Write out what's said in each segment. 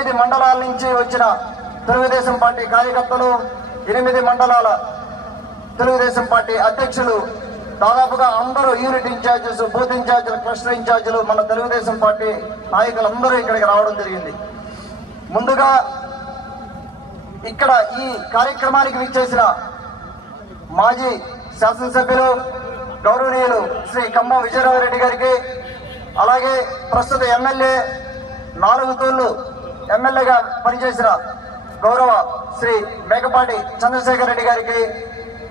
ఎనిమిది మండలాల నుంచి వచ్చిన తెలుగుదేశం పార్టీ కార్యకర్తలు ఎనిమిది మండలాల తెలుగుదేశం పార్టీ అధ్యక్షులు దాదాపుగా అందరూ యూనిట్ ఇన్ఛార్జెస్ బూత్ ఇన్ఛార్జీలు క్లస్టర్ ఇన్ఛార్జీలు మన తెలుగుదేశం పార్టీ నాయకులందరూ ఇక్కడికి రావడం జరిగింది. ముందుగా ఇక్కడ ఈ కార్యక్రమానికి విచ్చేసిన మాజీ శాసనసభ్యులు గౌరవనీయులు శ్రీ ఖమ్మం విజయరామరెడ్డి గారికి అలాగే ప్రస్తుత ఎమ్మెల్యే నాలుగు తూళ్ళు ఎమ్మెల్యేగా పనిచేసిన గౌరవ శ్రీ మేకపాటి చంద్రశేఖర్ రెడ్డి గారికి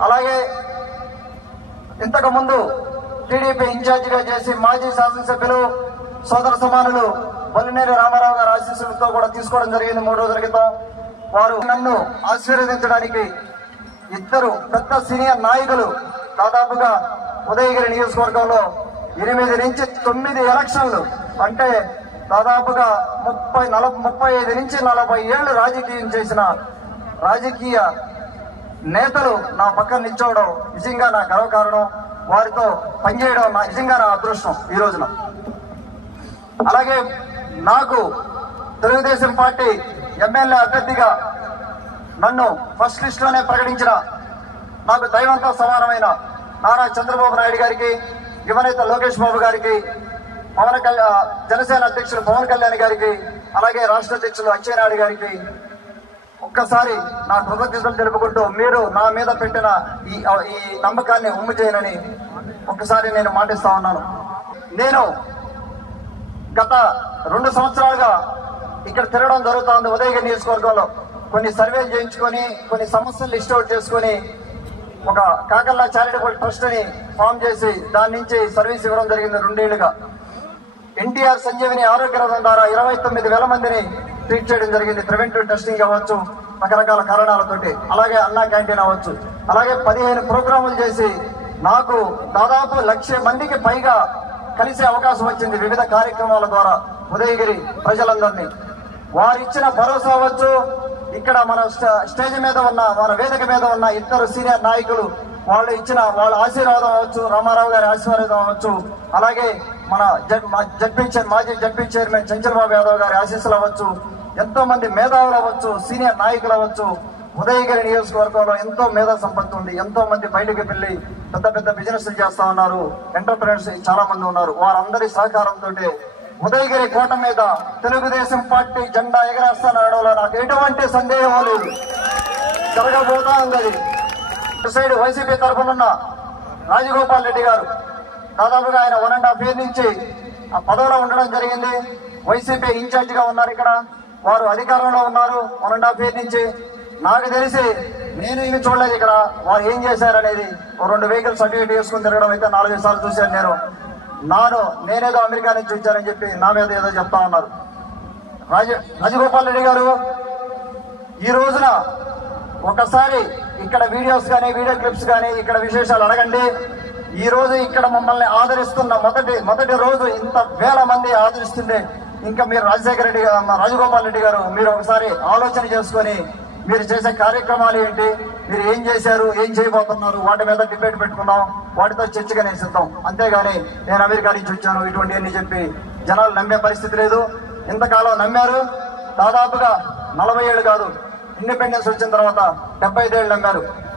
అలాగే ఇంతకు ముందు టీడీపీ ఇన్ఛార్జిగా చేసి మాజీ శాసనసభ్యులు సోదర సమానులు బొల్లినేని రామారావు గారి ఆశీస్సులతో కూడా తీసుకోవడం జరిగింది మూడు రోజుల క్రితం. వారు నన్ను ఆశీర్వదించడానికి ఇద్దరు పెద్ద సీనియర్ నాయకులు దాదాపుగా ఉదయగిరి నియోజకవర్గంలో ఎనిమిది నుంచి తొమ్మిది ఎలక్షన్లు అంటే దాదాపుగా ముప్పై నలభై ముప్పై ఐదు నుంచి నలభై ఏళ్ళు రాజకీయం చేసిన రాజకీయ నేతలు నా పక్కన నిల్చోవడం నిజంగా నా గర్వకారణం వారితో పనిచేయడం నా నిజంగా నా అదృష్టం ఈ రోజున. అలాగే నాకు తెలుగుదేశం పార్టీ ఎమ్మెల్యే అభ్యర్థిగా నన్ను ఫస్ట్ లిస్ట్లోనే ప్రకటించిన నాకు దైవంతో సమానమైన నారా చంద్రబాబు నాయుడు గారికి యువనేత లోకేష్ బాబు గారికి పవన్ కళ్యాణ్ జనసేన అధ్యక్షులు పవన్ కళ్యాణ్ గారికి అలాగే రాష్ట్ర అధ్యక్షులు అచ్చెన్నాయుడు గారికి ఒక్కసారి నా కృతజ్ఞతలు తెలుపుకుంటూ మీరు నా మీద పెట్టిన ఈ ఈ నమ్మకాన్ని ఉమ్ము చేయనని ఒక్కసారి నేను మాటిస్తా ఉన్నాను. నేను గత రెండు సంవత్సరాలుగా ఇక్కడ తిరగడం జరుగుతోంది ఉదయగిరి నియోజకవర్గంలో. కొన్ని సర్వేలు చేయించుకొని కొన్ని సమస్యలు లిస్ట్ అవుట్ చేసుకొని ఒక కాకల్లా చారిటబుల్ ట్రస్ట్ని ఫామ్ చేసి దాని నుంచి సర్వీస్ ఇవ్వడం జరిగింది రెండేళ్ళుగా. ఎన్టీఆర్ సంజీవిని ఆరోగ్య రథం ద్వారా ఇరవై తొమ్మిది వేల మందిని ట్రీట్ చేయడం జరిగింది. ప్రివెంటివ్ టెస్టింగ్ అవ్వచ్చు. రకరకాల కారణాలతోటి. అలాగే అన్నా క్యాంటీన్ అవ్వచ్చు. అలాగే పదిహేను ప్రోగ్రాములు చేసి నాకు దాదాపు లక్ష మందికి పైగా కలిసే అవకాశం వచ్చింది. వివిధ కార్యక్రమాల ద్వారా ఉదయగిరి ప్రజలందరినీ. వారిచ్చిన భరోసా అవ్వచ్చు. ఇక్కడ మన స్టేజ్ మీద ఉన్న మన వేదిక మీద ఉన్న ఇద్దరు సీనియర్ నాయకులు వాళ్ళు ఇచ్చిన వాళ్ళ ఆశీర్వాదం అవ్వచ్చు. రామారావు గారి ఆశీర్వాదం అవ్వచ్చు. అలాగే మన జడ్ మా జడ్పీ చైర్ మాజీ జడ్పీ చైర్మన్ చంచలబాబు యాదవ్ గారి ఆశీస్సులు అవ్వచ్చు ఎంతో మంది మేధావులు అవ్వచ్చు సీనియర్ నాయకులు అవ్వచ్చు. ఉదయగిరి నియోజకవర్గంలో ఎంతో మేధా సంపత్తి ఉంది. ఎంతో మంది బయటకు వెళ్ళి పెద్ద పెద్ద బిజినెస్ చేస్తా ఉన్నారు. ఎంటర్ప్రినర్స్ చాలా మంది ఉన్నారు. వారందరి సహకారంతో ఉదయగిరి కోట మీద తెలుగుదేశం పార్టీ జెండా ఎగరేస్తానడంలో నాకు ఎటువంటి సందేహం లేదు. జరగబోతా ఉంది సైడ్ వైసీపీ తరఫునున్న రాజగోపాల్ రెడ్డి గారు. దాదాపుగా ఆయన వన్ అండ్ హాఫ్ ఇయర్ నుంచి ఆ పదవిలో ఉండడం జరిగింది. వైసీపీ ఇన్ఛార్జిగా ఉన్నారు ఇక్కడ. వారు అధికారంలో ఉన్నారు వన్ అండ్ హాఫ్ ఇయర్ నుంచి. నాకు తెలిసి నేను ఇవి చూడలేదు ఇక్కడ. వారు ఏం చేశారనేది ఓ రెండు వెహికల్ సర్టిఫికేట్ వేసుకుని తిరగడం అయితే నాలుగైదు సార్లు చూశాను నేను. నాను నేనేదో అమెరికా నుంచి వచ్చానని చెప్పి నా మీద ఏదో చెప్తా ఉన్నారు. రాజ రాజగోపాల్ రెడ్డి గారు ఈ రోజున ఒకసారి ఇక్కడ వీడియోస్ కానీ వీడియో క్లిప్స్ కానీ ఇక్కడ విశేషాలు అడగండి. ఈ రోజు ఇక్కడ మమ్మల్ని ఆదరిస్తున్న మొదటి మొదటి రోజు ఇంత వేల మంది ఆదరిస్తుంటే ఇంకా మీరు రాజశేఖర రెడ్డి గారు రాజగోపాల్ రెడ్డి గారు మీరు ఒకసారి ఆలోచన చేసుకొని మీరు చేసే కార్యక్రమాలు ఏంటి? మీరు ఏం చేశారు? ఏం చేయబోతున్నారు? వాటి మీద డిబేట్ పెట్టుకుందాం. వాటితో చర్చగా నేను సిద్ధం అంతేగాని నేను అమెరికా నుంచి వచ్చాను. అని చెప్పి జనాలు నమ్మే పరిస్థితి లేదు. ఇంతకాలం నమ్మారు? దాదాపుగా నలభై ఏళ్ళు కాదు. ఇండిపెండెన్స్ వచ్చిన తర్వాత డెబ్బై ఐదేళ్ళు నమ్మారు.